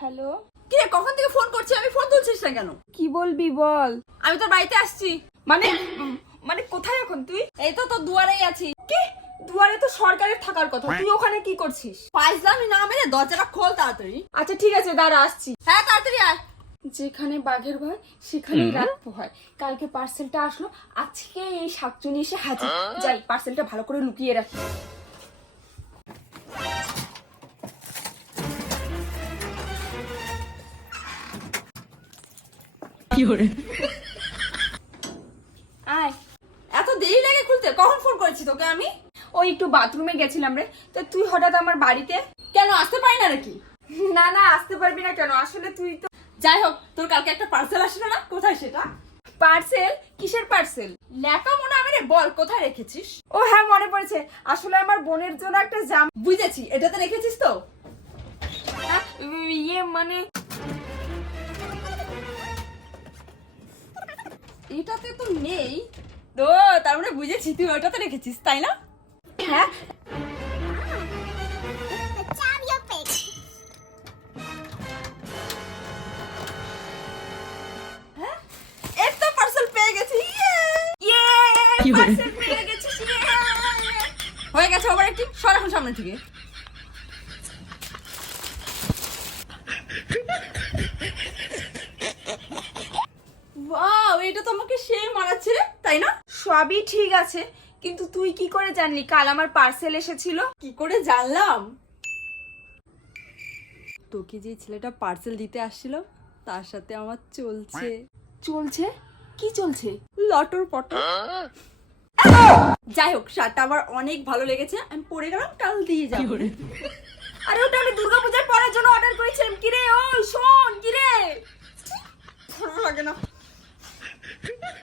Hello? কি রে কখন থেকে ফোন করছি? আমি ফোন তুলছিস না কেন? কি বলবি বল? আমি তোর বাড়িতে আসছি। মানে মানে কোথায় এখন তুই? এই তো তোর দুয়ারেই আছি। কি? দুয়ারে তো সরকারের থাকার কথা। তুই ওখানে কি করছিস? পাইজলামি না মেরে দরজাটা খোল তাড়াতাড়ি। আচ্ছা ঠিক আছে দাঁড়া আসছি। হ্যাঁ তাড়াতাড়ি আয়। যেখানে বাঘের ভয় সেখানেই রাত হয় কালকে পার্সেলটা আসলো। আজকে এই শাকচুনি এসে হাজির। যাই পার্সেলটা ভালো করে লুকিয়ে রাখি। আয়। এত দেরি লাগে খুলতে? কখন ফোন করেছি তোকে আমি? ওই একটু বাথরুমে গেছিলাম রে। তো তুই হঠাৎ আমার বাড়িতে? কেন আসতে পারি না নাকি? না না আসতে পারবি না কেন? আসলে তুই তো যাই হোক তোর কালকে একটা পার্সেল আসলো না? কোথায় সেটা? পার্সেল কিসের পার্সেল লেখা মনে আমি রে বল কোথায় রেখেছিস? ও হ্যাঁ মনে পড়েছে। আসলে আমার বোনের জন্য একটা জাম বুঝেছি এটাতে রেখেছিস তো? হ্যাঁ, ইয়ে মানে এটাতে তো নেই। তো তার মানে বুঝেছি তুই ওটাতে রেখেছিস তাই না? হ্যাঁ। হ্যাঁ? এর পার্সেল পেয়ে গেছি ইয়ে! ইয়ে পার্সেল পেয়ে গেছিস ইয়ে! হয়ে গেছে ওভার একটি সর এখন সামনে থেকে। এটা তো আমাকে সেই মানাচ্ছে রে তাই না? সবই ঠিক আছে কিন্তু তুই কি করে জানলি? কাল আমার পার্সেল এসেছিল। কি করে জানলাম? তোকে যে ছেলেটা পার্সেল দিতে আসছিল তার সাথে আমার চলছে। চলছে? কি চলছে? লটর পটর। যাই হোক শার্টটা আমার অনেক ভালো লেগেছে। আমি পরে গেলাম কাল দিয়ে যাব। আরে ওটা আমি দুর্গাপূজার পরের জন্য অর্ডার